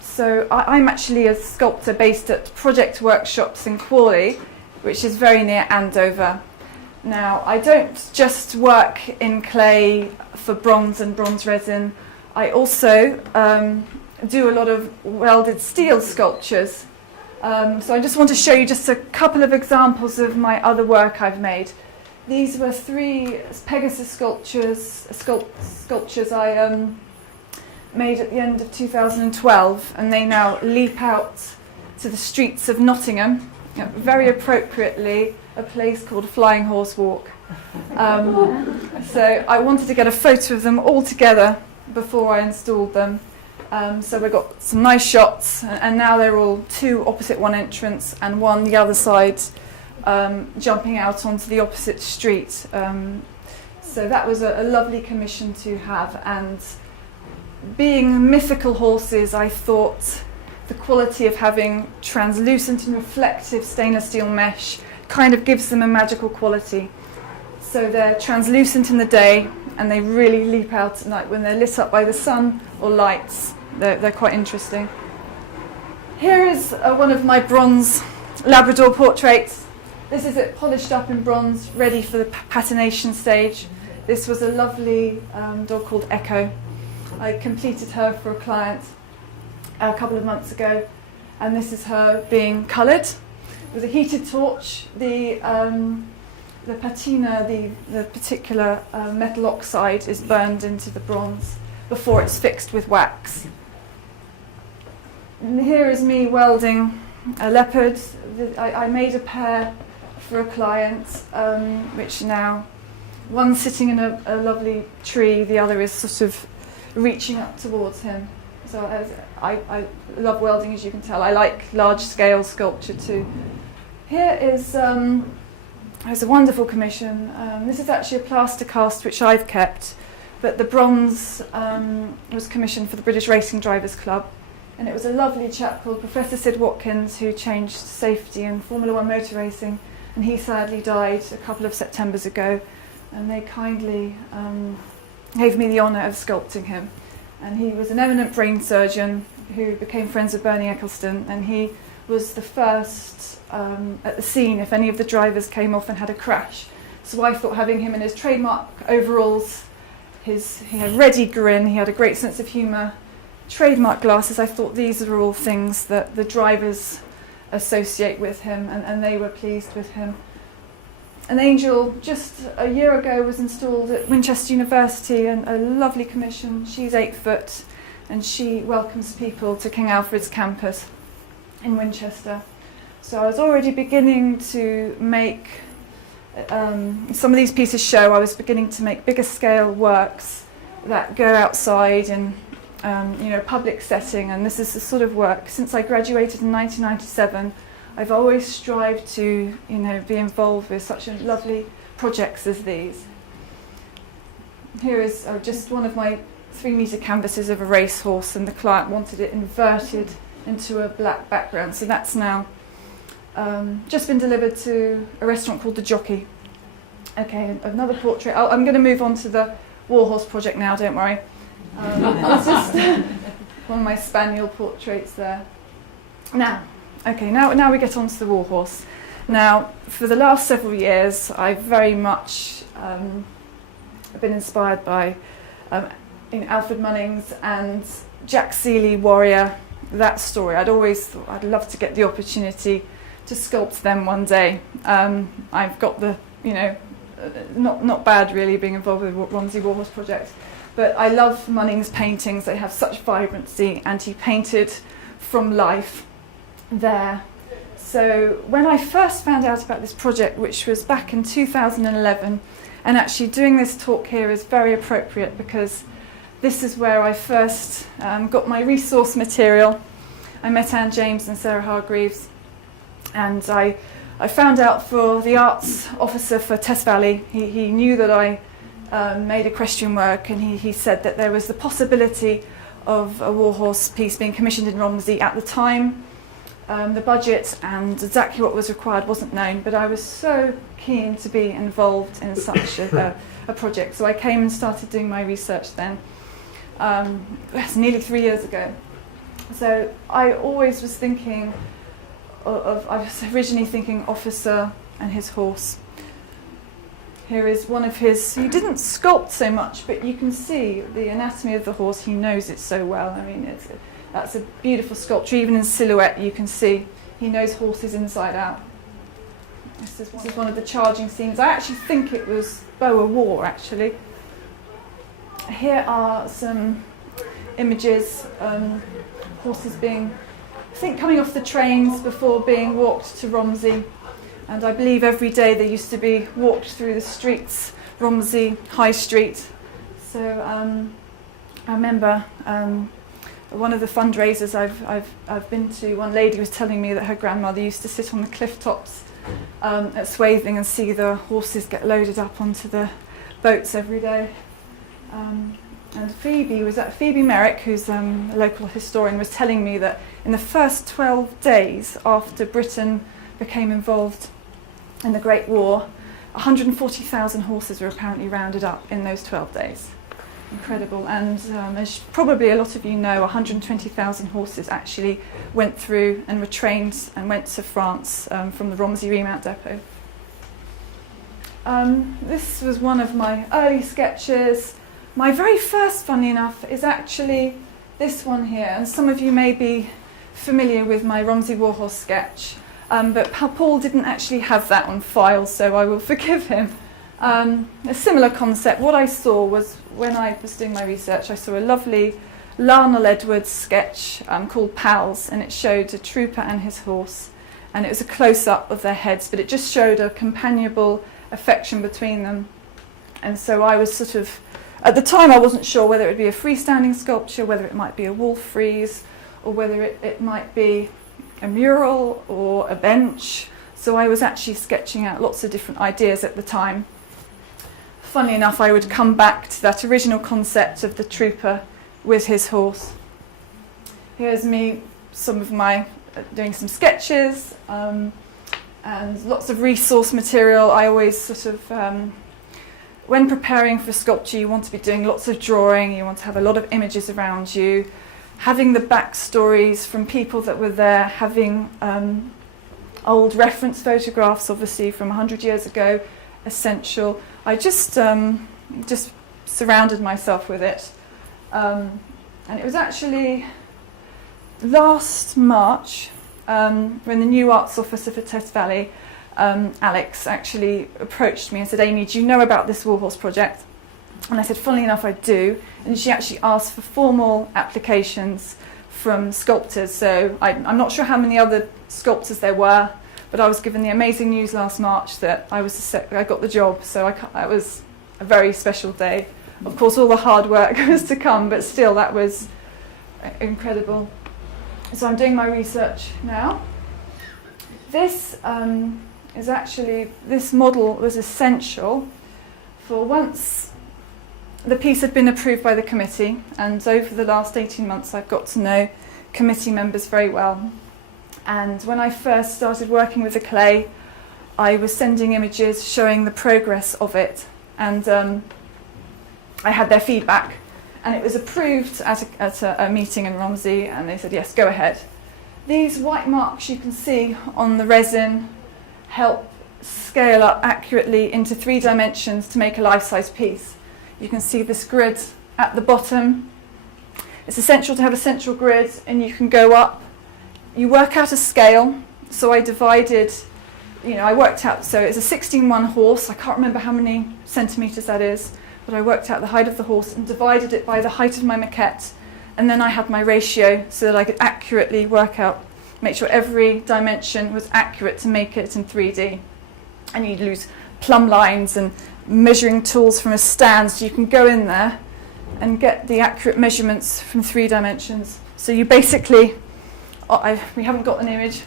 So I'm actually a sculptor based at Project Workshops in Crawley, which is very near Andover. Now, I don't just work in clay for bronze and bronze resin. I also do a lot of welded steel sculptures. So I just want to show you just a couple of examples of my other work I've made. These were 3 Pegasus sculptures I made at the end of 2012, and they now leap out to the streets of Nottingham, very appropriately a place called Flying Horse Walk. So I wanted to get a photo of them all together before I installed them. So we got some nice shots, and now they're all 2 opposite one entrance and 1 the other side, jumping out onto the opposite street. So that was a lovely commission to have, and being mythical horses, I thought the quality of having translucent and reflective stainless steel mesh kind of gives them a magical quality. So they're translucent in the day, and they really leap out at night when they're lit up by the sun or lights. They're quite interesting. Here is one of my bronze Labrador portraits. This is it polished up in bronze, ready for the patination stage. This was a lovely dog called Echo. I completed her for a client a couple of months ago, and this is her being coloured with a heated torch. The patina, the particular metal oxide, is burned into the bronze before it's fixed with wax. And here is me welding a leopard. I made a pair for a client, which now, one's sitting in a lovely tree, the other is sort of reaching up towards him. So I love welding, as you can tell. I like large-scale sculpture too. Here is it's a wonderful commission. This is actually a plaster cast which I've kept, but the bronze was commissioned for the British Racing Drivers Club, and it was a lovely chap called Professor Sid Watkins who changed safety in Formula One motor racing, and he sadly died a couple of Septembers ago, and they kindly gave me the honour of sculpting him. And he was an eminent brain surgeon who became friends with Bernie Ecclestone, and he was the first at the scene if any of the drivers came off and had a crash. So I thought having him in his trademark overalls, he had a ready grin, he had a great sense of humour, trademark glasses, I thought these are all things that the drivers associate with him, and they were pleased with him. An angel just a year ago was installed at Winchester University, and a lovely commission. She's 8 foot, and she welcomes people to King Alfred's campus in Winchester. So I was already beginning to make, some of these pieces show I was beginning to make bigger scale works that go outside in public setting, and this is the sort of work, since I graduated in 1997, I've always strived to be involved with such lovely projects as these. Here is just one of my 3-metre canvases of a racehorse, and the client wanted it inverted into a black background, so that's now just been delivered to a restaurant called The Jockey. Okay, another portrait. I'm going to move on to the Warhorse project now, don't worry. It's just one of my spaniel portraits there. Now we get on to the Warhorse. Now, for the last several years, I've very much been inspired by Alfred Munnings and Jack Seeley, Warrior, that story. I'd always thought I'd love to get the opportunity to sculpt them one day. I've got the, not bad really being involved with the Romsey Warhorse project, but I love Munnings' paintings. They have such vibrancy, and he painted from life there. So when I first found out about this project, which was back in 2011, and actually doing this talk here is very appropriate because this is where I first got my resource material. I met Anne James and Sarah Hargreaves, and I found out for the arts officer for Tess Valley. He knew that I made equestrian work, and he said that there was the possibility of a Warhorse piece being commissioned in Romsey at the time. The budget and exactly what was required wasn't known, but I was so keen to be involved in such a project, so I came and started doing my research then. That's nearly 3 years ago. So I always was thinking I was originally thinking officer and his horse. Here is one of his, he didn't sculpt so much, but you can see the anatomy of the horse. He knows it so well. I mean, that's a beautiful sculpture. Even in silhouette, you can see he knows horses inside out. This is one of the charging scenes. I actually think it was Boer War, actually. Here are some images, horses being, I think, coming off the trains before being walked to Romsey. And I believe every day they used to be walked through the streets, Romsey High Street. So I remember one of the fundraisers I've been to, one lady was telling me that her grandmother used to sit on the cliff tops at Swaithing and see the horses get loaded up onto the boats every day. And Phoebe Merrick, who's a local historian, was telling me that in the first 12 days after Britain became involved in the Great War, 140,000 horses were apparently rounded up in those 12 days. Incredible. And as probably a lot of you know, 120,000 horses actually went through and were trained and went to France from the Romsey Remount Depot. This was one of my early sketches. My very first, funnily enough, is actually this one here. And some of you may be familiar with my Romsey Warhorse sketch. But Paul didn't actually have that on file, so I will forgive him. A similar concept. What I saw was, when I was doing my research, I saw a lovely Lionel Edwards sketch called Pals, and it showed a trooper and his horse. And it was a close-up of their heads, but it just showed a companionable affection between them. And so I was sort of, at the time I wasn't sure whether it would be a freestanding sculpture, whether it might be a wall frieze, or whether it might be a mural or a bench. So I was actually sketching out lots of different ideas at the time. Funnily enough, I would come back to that original concept of the trooper with his horse. Here's me, some of my doing some sketches and lots of resource material. I always sort of, when preparing for sculpture, you want to be doing lots of drawing, you want to have a lot of images around you, having the backstories from people that were there, having old reference photographs, obviously from 100 years ago, essential. I just surrounded myself with it. And it was actually last March when the new arts officer for Test Valley, Alex, actually approached me and said, "Amy, do you know about this Warhorse project?" And I said, "Funnily enough, I do." And she actually asked for formal applications from sculptors. So I'm not sure how many other sculptors there were, but I was given the amazing news last March that I got the job. So that was a very special day. Of course, all the hard work was to come, but still, that was incredible. So I'm doing my research now. This this model was essential for once the piece had been approved by the committee, and over the last 18 months I've got to know committee members very well. And when I first started working with the clay, I was sending images showing the progress of it, and I had their feedback, and it was approved at a meeting in Romsey, and they said, yes, go ahead. These white marks you can see on the resin help scale up accurately into 3 dimensions to make a life-size piece. You can see this grid at the bottom. It's essential to have a central grid, and you can go up. You work out a scale. So I divided, I worked out, so it's a 16:1 horse. I can't remember how many centimetres that is, but I worked out the height of the horse and divided it by the height of my maquette. And then I had my ratio so that I could accurately work out, make sure every dimension was accurate to make it in 3D. And you'd use plumb lines and measuring tools from a stand, so you can go in there and get the accurate measurements from 3 dimensions. So you basically, we haven't got an image,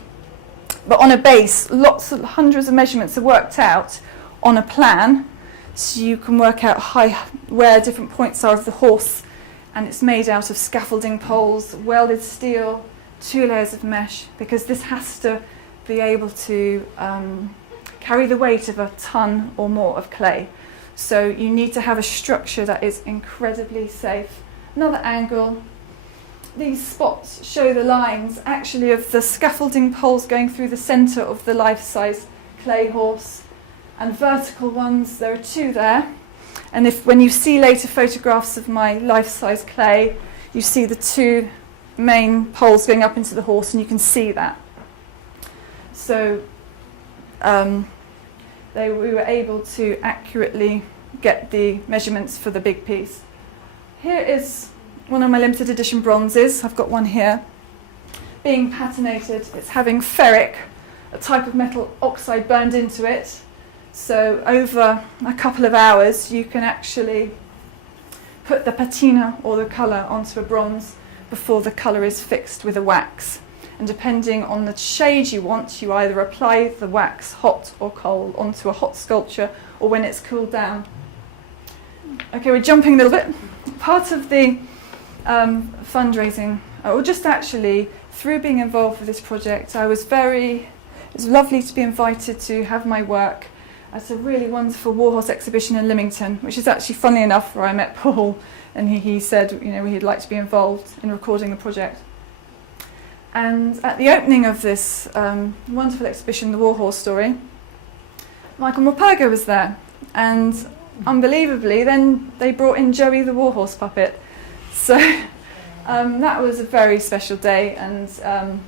but on a base, hundreds of measurements are worked out on a plan, so you can work out where different points are of the horse, and it's made out of scaffolding poles, welded steel, 2 layers of mesh, because this has to be able to carry the weight of a ton or more of clay. So you need to have a structure that is incredibly safe another angle. These spots show the lines actually of the scaffolding poles going through the centre of the life-size clay horse, and vertical ones, there are 2 there. And when you see later photographs of my life-size clay, you see the 2 main poles going up into the horse, and you can see that. So we were able to accurately get the measurements for the big piece. Here is one of my limited edition bronzes. I've got one here, being patinated. It's having ferric, a type of metal oxide, burned into it. So over a couple of hours, you can actually put the patina or the colour onto a bronze before the colour is fixed with a wax. And depending on the shade you want, you either apply the wax hot or cold onto a hot sculpture, or when it's cooled down. Okay, we're jumping a little bit. Part of the fundraising, or just actually through being involved with this project, it was lovely to be invited to have my work at a really wonderful Warhorse exhibition in Lymington, which is actually, funnily enough, where I met Paul, and he said, he'd like to be involved in recording the project. And at the opening of this wonderful exhibition, The Warhorse Story, Michael Morpurgo was there, and unbelievably, then they brought in Joey the Warhorse puppet. So that was a very special day, and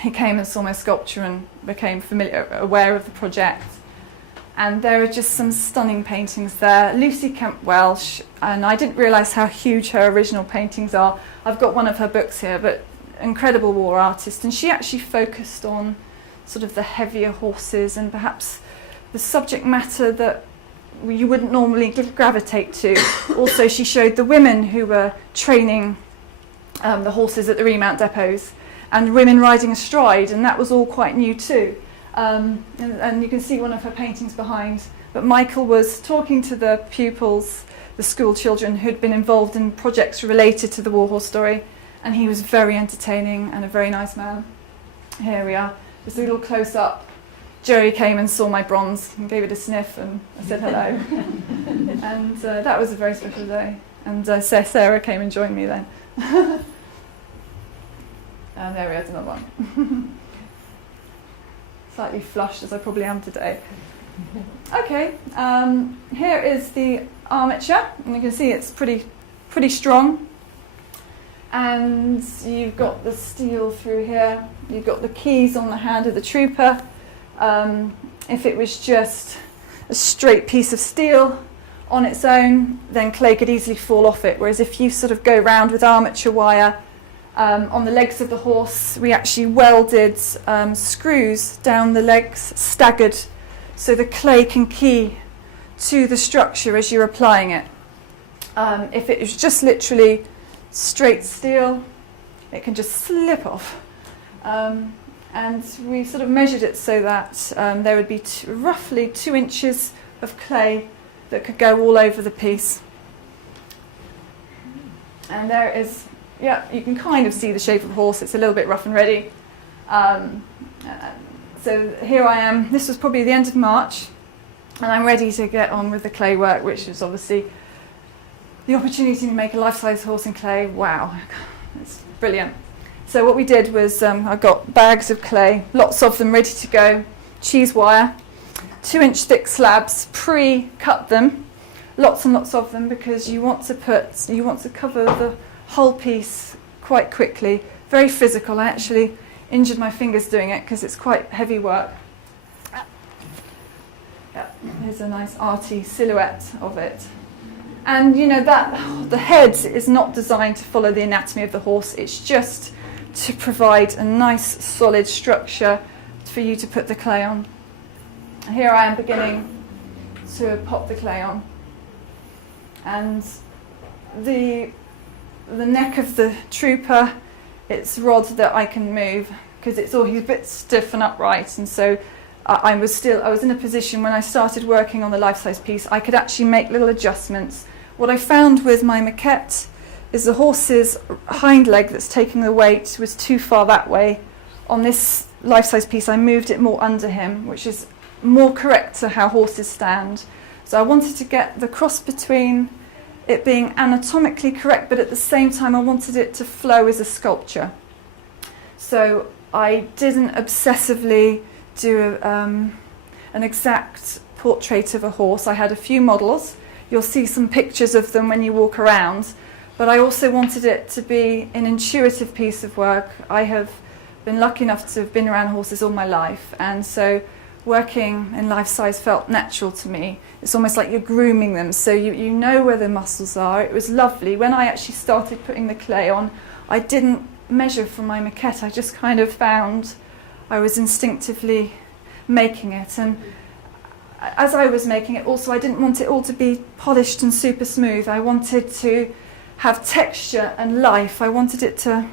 he came and saw my sculpture and became aware of the project. And there are just some stunning paintings there. Lucy Kemp Welsh, and I didn't realise how huge her original paintings are. I've got one of her books here, but incredible war artist, and she actually focused on sort of the heavier horses and perhaps the subject matter that you wouldn't normally gravitate to. Also, she showed the women who were training the horses at the remount depots, and women riding astride, and that was all quite new too. And you can see one of her paintings behind. But Michael was talking to the pupils, the school children who'd been involved in projects related to the Warhorse Story, and he was very entertaining and a very nice man. Here we are, just a little close up. Joey came and saw my bronze and gave it a sniff, and I said hello. And that was a very special day. And Sarah came and joined me then. And there we are, another one. Slightly flushed, as I probably am today. Okay, here is the armature, and you can see it's pretty strong. And you've got the steel through here. You've got the keys on the hand of the trooper. If it was just a straight piece of steel on its own, then clay could easily fall off it. Whereas if you sort of go round with armature wire on the legs of the horse, we actually welded screws down the legs, staggered, so the clay can key to the structure as you're applying it. If it was just literally straight steel, it can just slip off. And we sort of measured it so that there would be roughly 2 inches of clay that could go all over the piece. And there is, yeah, you can kind of see the shape of the horse. It's a little bit rough and ready. So here I am. This was probably the end of March, and I'm ready to get on with the clay work, which is obviously the opportunity to make a life-size horse in clay. Wow, it's brilliant. So what we did was I got bags of clay, lots of them ready to go, cheese wire, 2-inch thick slabs, pre-cut them, lots and lots of them, because you want to cover the whole piece quite quickly. Very physical. I actually injured my fingers doing it because it's quite heavy work. Yeah, here's a nice arty silhouette of it. And you know that the head is not designed to follow the anatomy of the horse. It's just to provide a nice solid structure for you to put the clay on. Here I am beginning to pop the clay on, and the neck of the trooper, it's rod that I can move because he's a bit stiff and upright, and so I was in a position when I started working on the life-size piece I could actually make little adjustments. What I found with my maquette is the horse's hind leg that's taking the weight was too far that way. On this life-size piece I moved it more under him, which is more correct to how horses stand. So I wanted to get the cross between it being anatomically correct, but at the same time I wanted it to flow as a sculpture. So I didn't obsessively do an exact portrait of a horse. I had a few models. You'll see some pictures of them when you walk around. But I also wanted it to be an intuitive piece of work. I have been lucky enough to have been around horses all my life, and so working in life size felt natural to me. It's almost like you're grooming them, so you know where the muscles are. It was lovely. When I actually started putting the clay on, I didn't measure for my maquette. I just kind of found I was instinctively making it. And as I was making it also, I didn't want it all to be polished and super smooth. I wanted to have texture and life. I wanted it to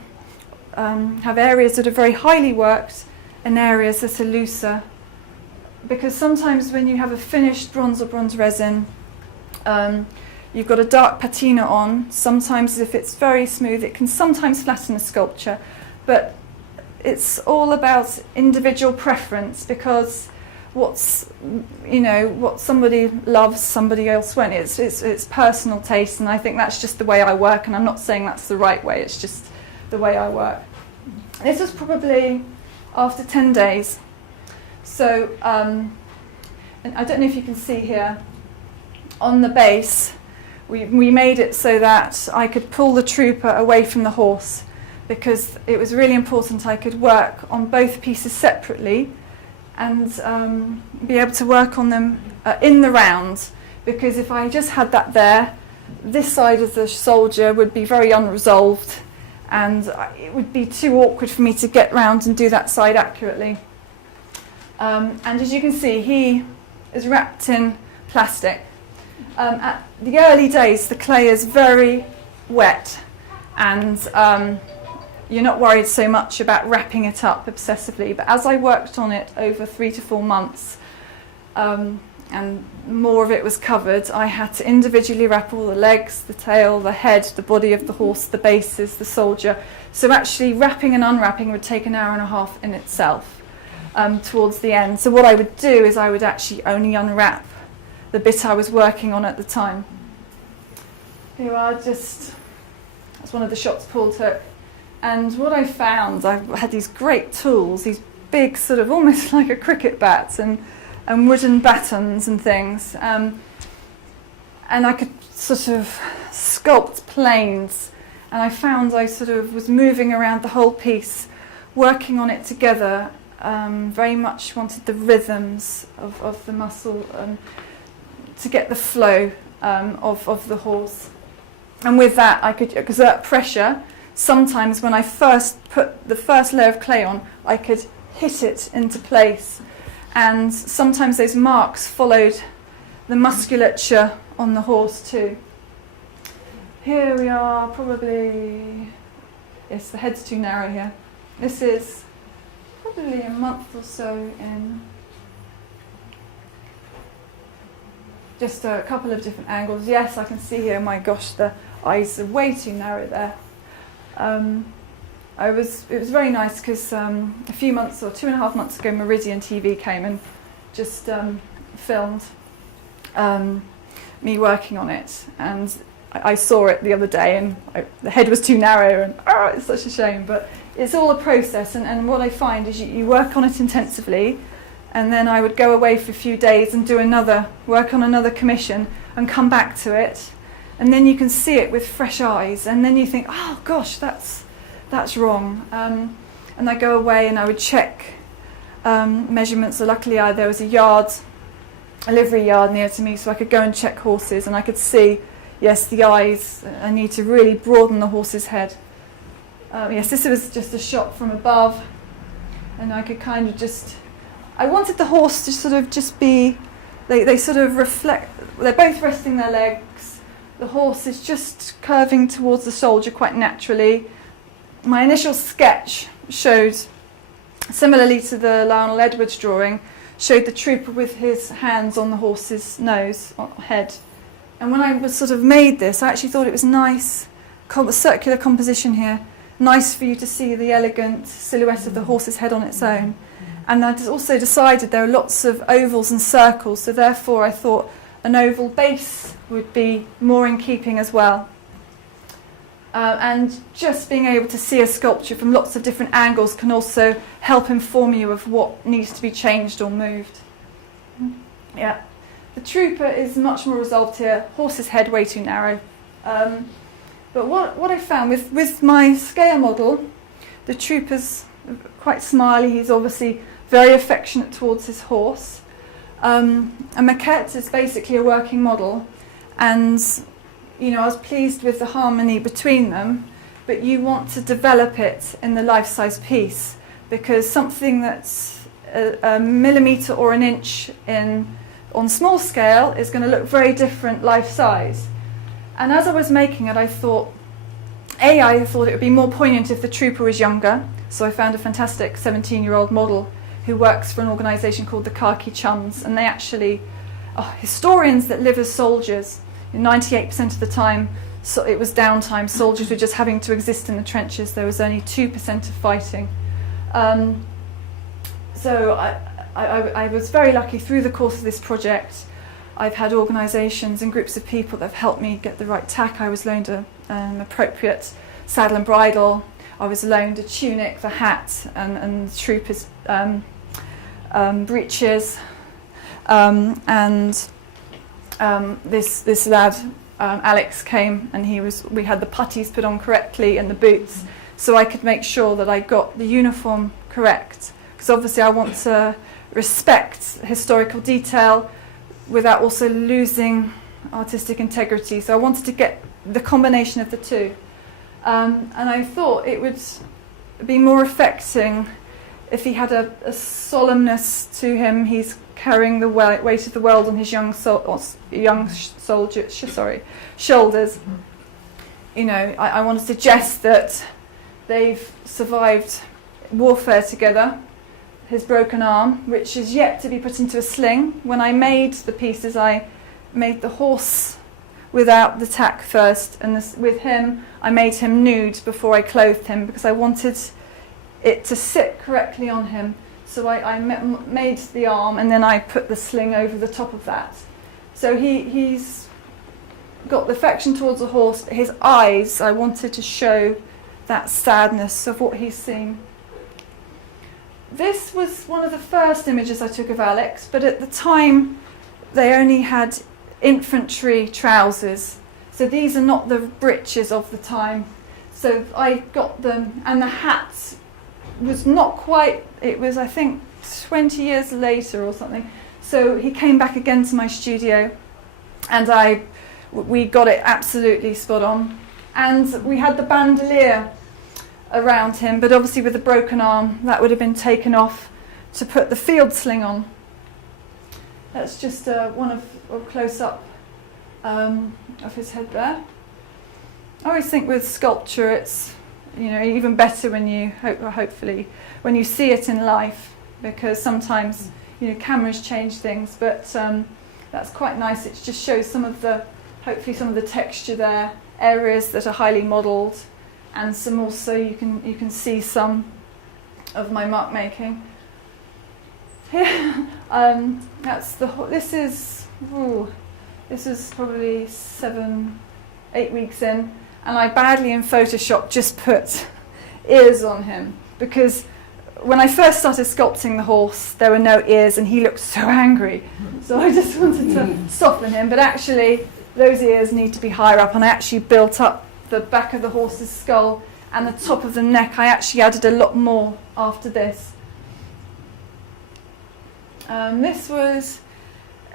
have areas that are very highly worked and areas that are looser. Because sometimes when you have a finished bronze or bronze resin, you've got a dark patina on. Sometimes if it's very smooth, it can sometimes flatten a sculpture. But it's all about individual preference, because what somebody loves, somebody else won't. It's personal taste, and I think that's just the way I work, and I'm not saying that's the right way, it's just the way I work. This was probably after 10 days. So, and I don't know if you can see here, on the base, we made it so that I could pull the trooper away from the horse, because it was really important I could work on both pieces separately and be able to work on them in the round, because if I just had that there, this side of the soldier would be very unresolved, and it would be too awkward for me to get round and do that side accurately. And as you can see, he is wrapped in plastic. At the early days, the clay is very wet, and you're not worried so much about wrapping it up obsessively. But as I worked on it over 3 to 4 months, and more of it was covered, I had to individually wrap all the legs, the tail, the head, the body of the horse, the bases, the soldier. So actually wrapping and unwrapping would take an hour and a half in itself towards the end. So what I would do is I would actually only unwrap the bit I was working on at the time. Here you are, that's one of the shots Paul took. And what I found, I had these great tools, these big sort of almost like a cricket bat, and wooden batons and things. And I could sort of sculpt planes. And I found I sort of was moving around the whole piece, working on it together. Very much wanted the rhythms of the muscle to get the flow of the horse. And with that, I could exert pressure. Sometimes when I first put the first layer of clay on, I could hit it into place. And sometimes those marks followed the musculature on the horse too. Here we are, probably, yes, the head's too narrow here. This is probably a month or so in. Just a couple of different angles. Yes, I can see here, my gosh, the eyes are way too narrow there. It was very nice because a few months or 2.5 months ago, Meridian TV came and just filmed me working on it, and I saw it the other day, and the head was too narrow, and it's such a shame. But it's all a process, and what I find is you work on it intensively, and then I would go away for a few days and do work on another commission and come back to it, and then you can see it with fresh eyes, and then you think, oh gosh, that's wrong. And I go away and I would check measurements. So luckily there was a livery yard near to me, so I could go and check horses, and I could see, yes, the eyes, I need to really broaden the horse's head. Yes, this was just a shot from above, and I could kind of I wanted the horse to sort of just be, they sort of reflect, they're both resting their legs, the horse is just curving towards the soldier quite naturally. My initial sketch showed, similarly to the Lionel Edwards drawing, showed the trooper with his hands on the horse's nose, or head. And when I was sort of made this, I actually thought it was nice, circular composition here, nice for you to see the elegant silhouette of the horse's head on its own. And I also decided there are lots of ovals and circles, so therefore I thought an oval base would be more in keeping as well. And just being able to see a sculpture from lots of different angles can also help inform you of what needs to be changed or moved. Yeah, the trooper is much more resolved here. Horse's head way too narrow. But what I found with my scale model, the trooper's quite smiley. He's obviously very affectionate towards his horse. A maquette is basically a working model, and I was pleased with the harmony between them, but you want to develop it in the life-size piece, because something that's a millimetre or an inch on small scale is going to look very different life-size. And as I was making it, I thought it would be more poignant if the trooper was younger, so I found a fantastic 17-year-old model who works for an organisation called the Khaki Chums, and they actually are historians that live as soldiers. 98% of the time, so it was downtime. Soldiers were just having to exist in the trenches. There was only 2% of fighting. So I was very lucky through the course of this project. I've had organisations and groups of people that have helped me get the right tack. I was loaned an appropriate saddle and bridle. I was loaned a tunic, the hat, and the troopers' breeches. This lad, Alex, came, and we had the puttees put on correctly and the boots, so I could make sure that I got the uniform correct. Because obviously I want to respect historical detail without also losing artistic integrity. So I wanted to get the combination of the two. And I thought it would be more affecting if he had a solemnness to him. He's carrying the weight of the world on his shoulders. I want to suggest that they've survived warfare together. His broken arm, which is yet to be put into a sling. When I made the pieces, I made the horse without the tack first, and with him, I made him nude before I clothed him, because I wanted it to sit correctly on him. So I made the arm, and then I put the sling over the top of that. So he's got the affection towards the horse, but his eyes, I wanted to show that sadness of what he's seen. This was one of the first images I took of Alex, but at the time they only had infantry trousers. So these are not the breeches of the time. So I got them, and the hat was not quite, it was I think 20 years later or something. So he came back again to my studio, and we got it absolutely spot on. And we had the bandolier around him, but obviously with a broken arm that would have been taken off to put the field sling on. That's just a close-up of his head there. I always think with sculpture it's even better when you hopefully when you see it in life, because sometimes cameras change things, but that's quite nice. It just shows hopefully some of the texture there, areas that are highly modelled, and some also you can see some of my mark making. Here, this is probably 7-8 weeks in, and I badly in Photoshop just put ears on him, because when I first started sculpting the horse there were no ears and he looked so angry, so I just wanted to soften him, but actually those ears need to be higher up, and I actually built up the back of the horse's skull and the top of the neck. I actually added a lot more after this. This was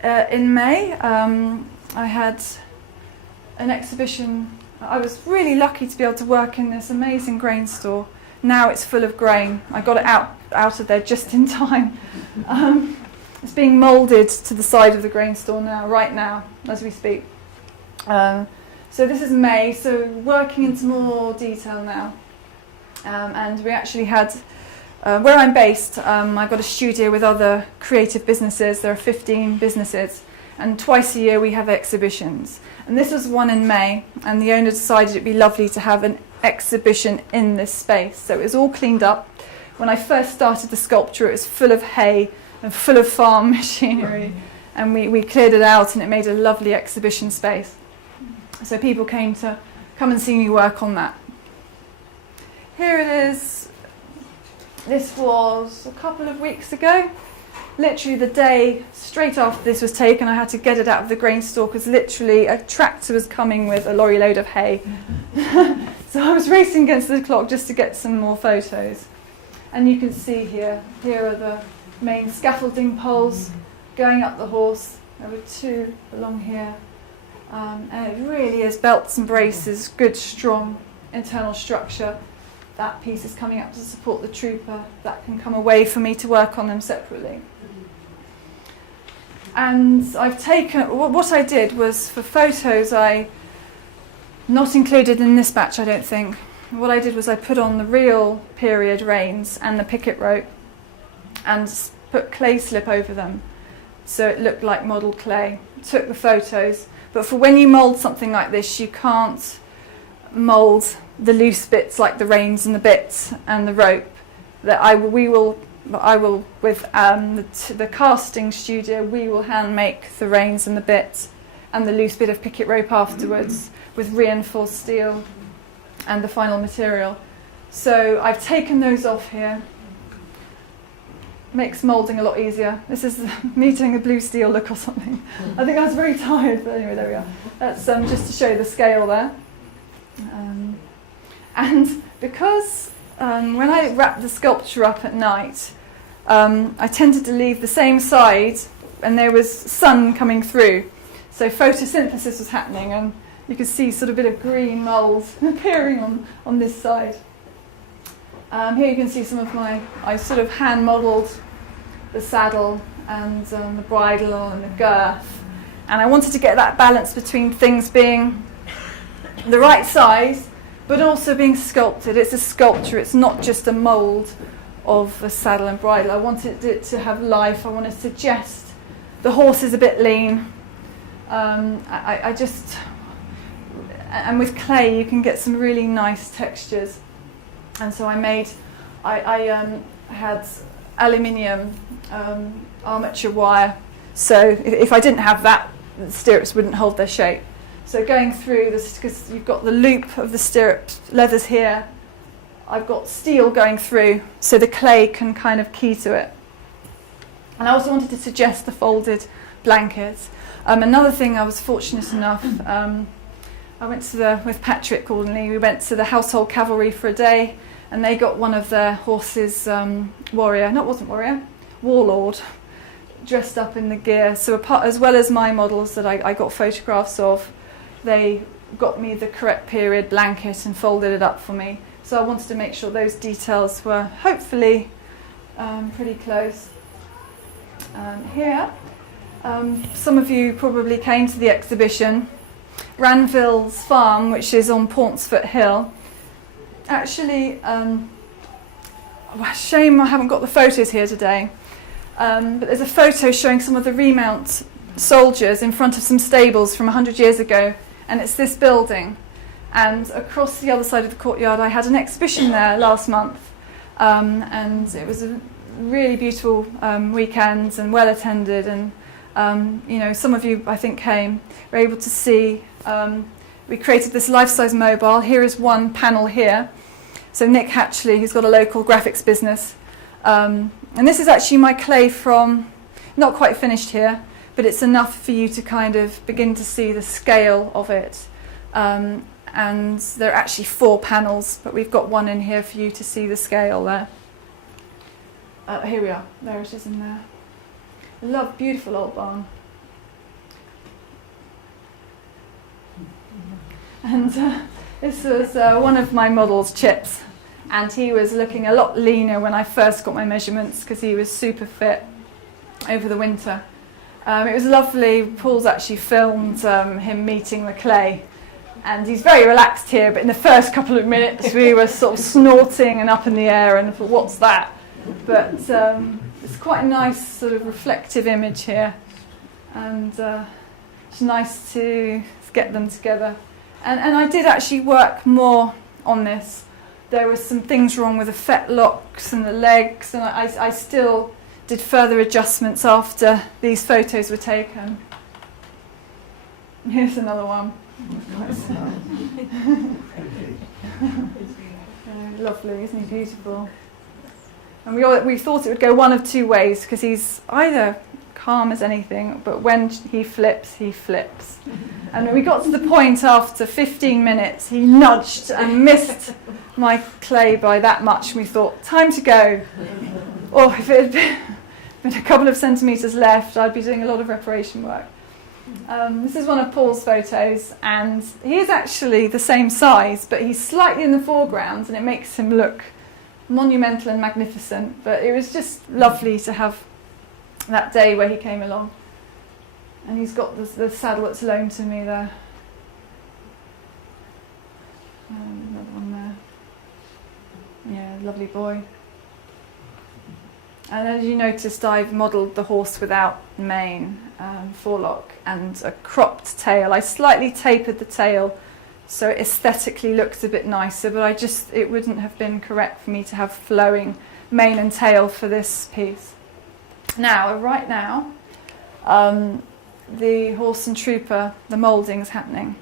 in May. I had an exhibition. I was really lucky to be able to work in this amazing grain store. Now it's full of grain. I got it out of there just in time. It's being moulded to the side of the grain store right now, as we speak. So this is May, so working into more detail now. And we actually had, where I'm based, I've got a studio with other creative businesses. There are 15 businesses, and twice a year we have exhibitions. And this was one in May, and the owner decided it'd be lovely to have an exhibition in this space. So it was all cleaned up. When I first started the sculpture, it was full of hay and full of farm machinery. and we cleared it out, and it made a lovely exhibition space. So people came to come and see me work on that. Here it is. This was a couple of weeks ago. Literally the day straight after this was taken, I had to get it out of the grain store because literally a tractor was coming with a lorry load of hay. So I was racing against the clock just to get some more photos. And you can see here are the main scaffolding poles going up the horse. There were 2 along here. And it really is belts and braces, good strong internal structure. That piece is coming up to support the trooper. That can come away for me to work on them separately. And I've taken, what I did was for photos, not included in this batch I don't think. What I did was I put on the real period reins and the picket rope and put clay slip over them so it looked like modelled clay. Took the photos, but for when you mould something like this, you can't mould the loose bits like the reins and the bits and the rope. That I will with the casting studio, we will hand make the reins and the bits and the loose bit of picket rope afterwards with reinforced steel and the final material. So I've taken those off here. Makes moulding a lot easier. This is me doing a blue steel look or something. I think I was very tired, but anyway, there we are. That's just to show the scale there. And because when I wrap the sculpture up at night, I tended to leave the same side and there was sun coming through. So photosynthesis was happening and you could see sort of a bit of green mould appearing on this side. Here you can see some of I sort of hand modelled the saddle and the bridle and the girth. And I wanted to get that balance between things being the right size but also being sculpted. It's a sculpture, it's not just a mould of a saddle and bridle. I wanted it to have life. I want to suggest the horse is a bit lean. And with clay you can get some really nice textures. And so I had aluminium armature wire. So if I didn't have that, the stirrups wouldn't hold their shape. So going through this, because you've got the loop of the stirrup leathers here, I've got steel going through so the clay can kind of key to it. And I also wanted to suggest the folded blankets. Another thing, I was fortunate enough, I went with Patrick Gordonley, we went to the Household Cavalry for a day, and they got one of their horses, warlord, dressed up in the gear. So as well as my models that I got photographs of, they got me the correct period blanket and folded it up for me. So I wanted to make sure those details were hopefully pretty close. Here, some of you probably came to the exhibition. Ranville's farm, which is on Pauncefort Hill. Actually, shame I haven't got the photos here today, but there's a photo showing some of the remount soldiers in front of some stables from 100 years ago, and it's this building. And across the other side of the courtyard, I had an exhibition there last month, and it was a really beautiful weekend and well attended. And some of you I think came, were able to see. We created this life-size mobile. Here is one panel here. So Nick Hatchley, who's got a local graphics business, and this is actually my clay from, not quite finished here, but it's enough for you to kind of begin to see the scale of it. And there are actually 4 panels, but we've got one in here for you to see the scale there. Here we are. There it is in there. I love beautiful old barn. And this was one of my models, Chips, and he was looking a lot leaner when I first got my measurements because he was super fit over the winter. It was lovely. Paul's actually filmed him meeting the clay, and he's very relaxed here, but in the first couple of minutes we were sort of snorting and up in the air and I thought, what's that? But it's quite a nice sort of reflective image here, and it's nice to get them together. And I did actually work more on this. There were some things wrong with the fetlocks and the legs, and I still did further adjustments after these photos were taken. Here's another one. Lovely, isn't he beautiful? And we thought it would go one of two ways, because he's either calm as anything, but when he flips, he flips. And when we got to the point after 15 minutes, he nudged and missed my clay by that much, and we thought, time to go. Or if it had been a couple of centimetres left, I'd be doing a lot of reparation work. This is one of Paul's photos, and he is actually the same size, but he's slightly in the foreground, and it makes him look monumental and magnificent. But it was just lovely to have that day where he came along. And he's got the saddle that's loaned to me there. Another one there. Yeah, lovely boy. And as you noticed, I've modelled the horse without mane, forelock, and a cropped tail. I slightly tapered the tail so it aesthetically looks a bit nicer, but it wouldn't have been correct for me to have flowing mane and tail for this piece. Now, right now, the horse and trooper, the moulding's happening.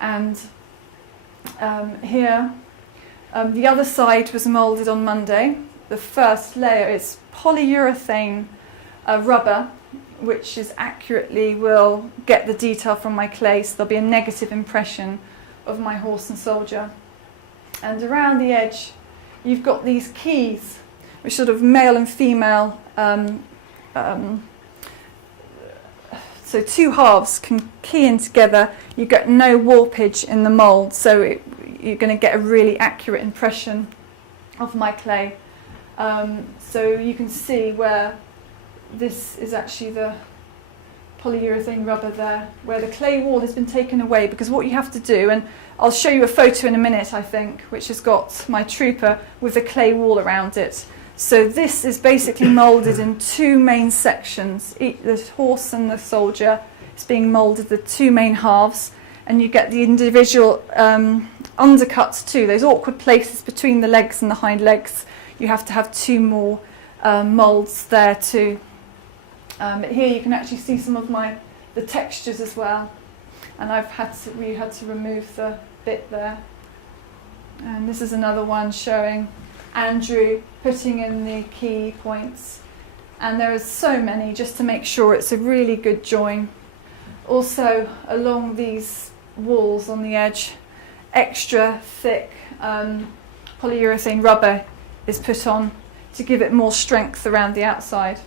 And here, the other side was moulded on Monday. The first layer is polyurethane rubber, which is accurately will get the detail from my clay, so there'll be a negative impression of my horse and soldier. And around the edge, you've got these keys, which sort of male and female, so two halves can key in together. You get no warpage in the mould, so you're going to get a really accurate impression of my clay. So you can see where this is actually the polyurethane rubber there, where the clay wall has been taken away, because what you have to do, and I'll show you a photo in a minute, I think, which has got my trooper with the clay wall around it. So this is basically moulded in two main sections. The horse and the soldier is being moulded, the two main halves, and you get the individual undercuts too, those awkward places between the legs and the hind legs. You have to have two more moulds there too. But here you can actually see some of the textures as well, and we had to remove the bit there. And this is another one showing Andrew putting in the key points, and there are so many just to make sure it's a really good join. Also along these walls on the edge, extra thick polyurethane rubber is put on to give it more strength around the outside.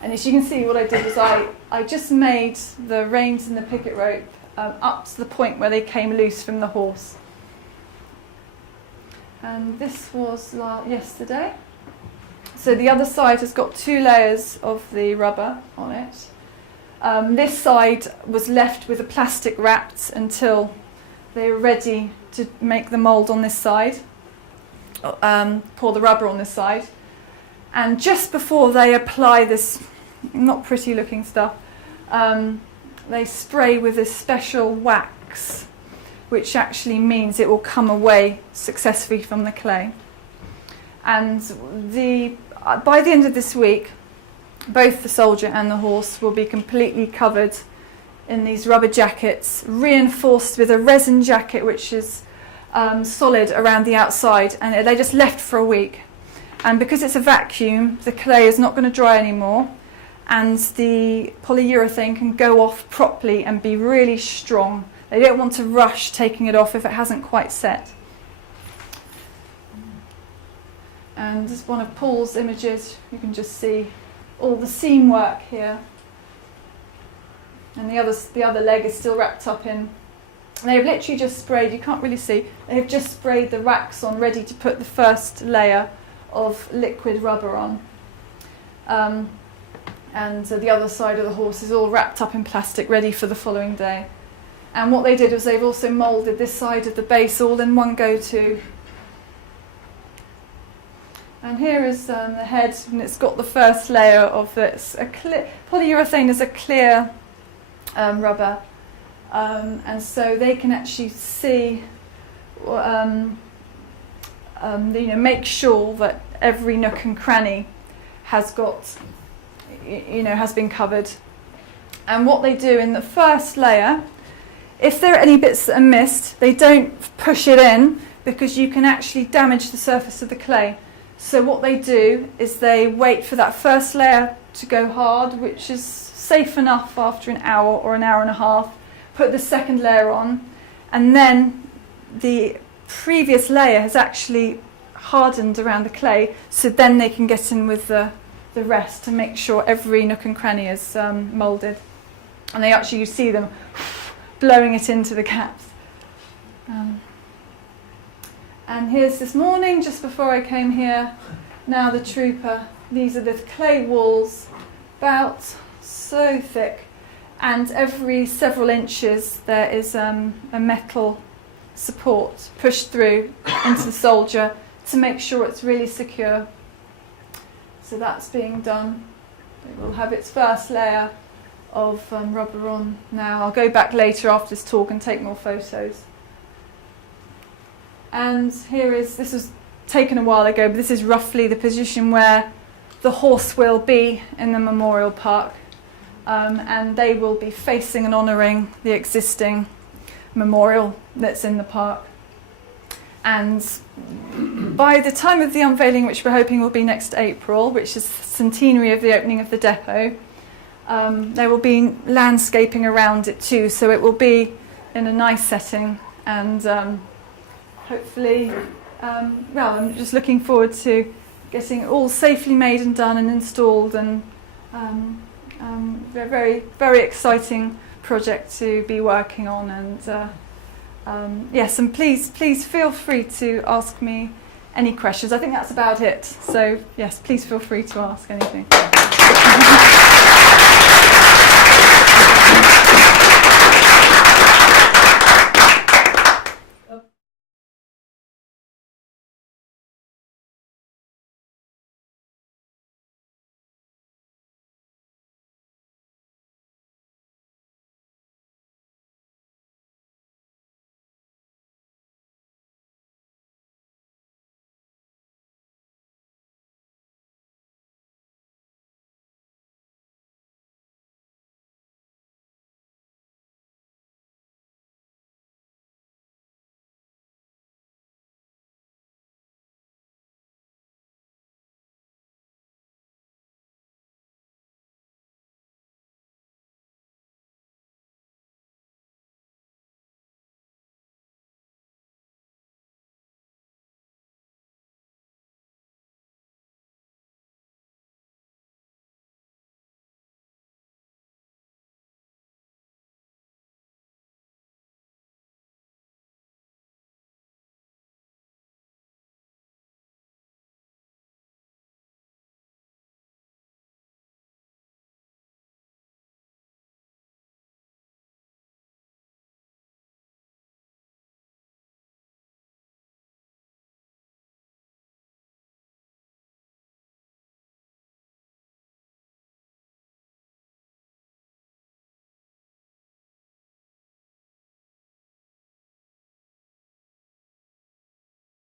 And as you can see, what I did was I just made the reins and the picket rope up to the point where they came loose from the horse. And this was yesterday. So the other side has got two layers of the rubber on it. This side was left with the plastic wrapped until they were ready to make the mould on this side, pour the rubber on this side. And just before they apply this not pretty looking stuff, they spray with this special wax, which actually means it will come away successfully from the clay. And by the end of this week, both the soldier and the horse will be completely covered in these rubber jackets, reinforced with a resin jacket which is solid around the outside, and they're just left for a week. And because it's a vacuum, the clay is not going to dry anymore, and the polyurethane can go off properly and be really strong. They don't want to rush taking it off if it hasn't quite set. And this is one of Paul's images. You can just see all the seam work here. And the other leg is still wrapped up in. They've literally just sprayed, you can't really see, they've just sprayed the wax on, ready to put the first layer of liquid rubber on. And the other side of the horse is all wrapped up in plastic, ready for the following day. And what they did was they've also moulded this side of the base all in one go too. And here is the head, and it's got the first layer of this. Polyurethane is a clear rubber, and so they can actually see, make sure that every nook and cranny has got, has been covered. And what they do in the first layer, if there are any bits that are missed, they don't push it in because you can actually damage the surface of the clay. So what they do is they wait for that first layer to go hard, which is safe enough after an hour or an hour and a half, put the second layer on, and then the previous layer has actually hardened around the clay, so then they can get in with the rest to make sure every nook and cranny is moulded. And they actually, you see them blowing it into the caps. And here's this morning, just before I came here, now the trooper. These are the clay walls, about so thick, and every several inches there is a metal support pushed through into the soldier to make sure it's really secure. So that's being done. It will have its first layer of rubber on now. I'll go back later after this talk and take more photos. And this was taken a while ago, but this is roughly the position where the horse will be in the memorial park. And they will be facing and honouring the existing memorial that's in the park. And by the time of the unveiling, which we're hoping will be next April, which is the centenary of the opening of the depot, there will be landscaping around it too, so it will be in a nice setting, and hopefully, I'm just looking forward to getting it all safely made and done and installed, and very, very exciting project to be working on. And yes, and please feel free to ask me any questions. I think that's about it. So yes, please feel free to ask anything.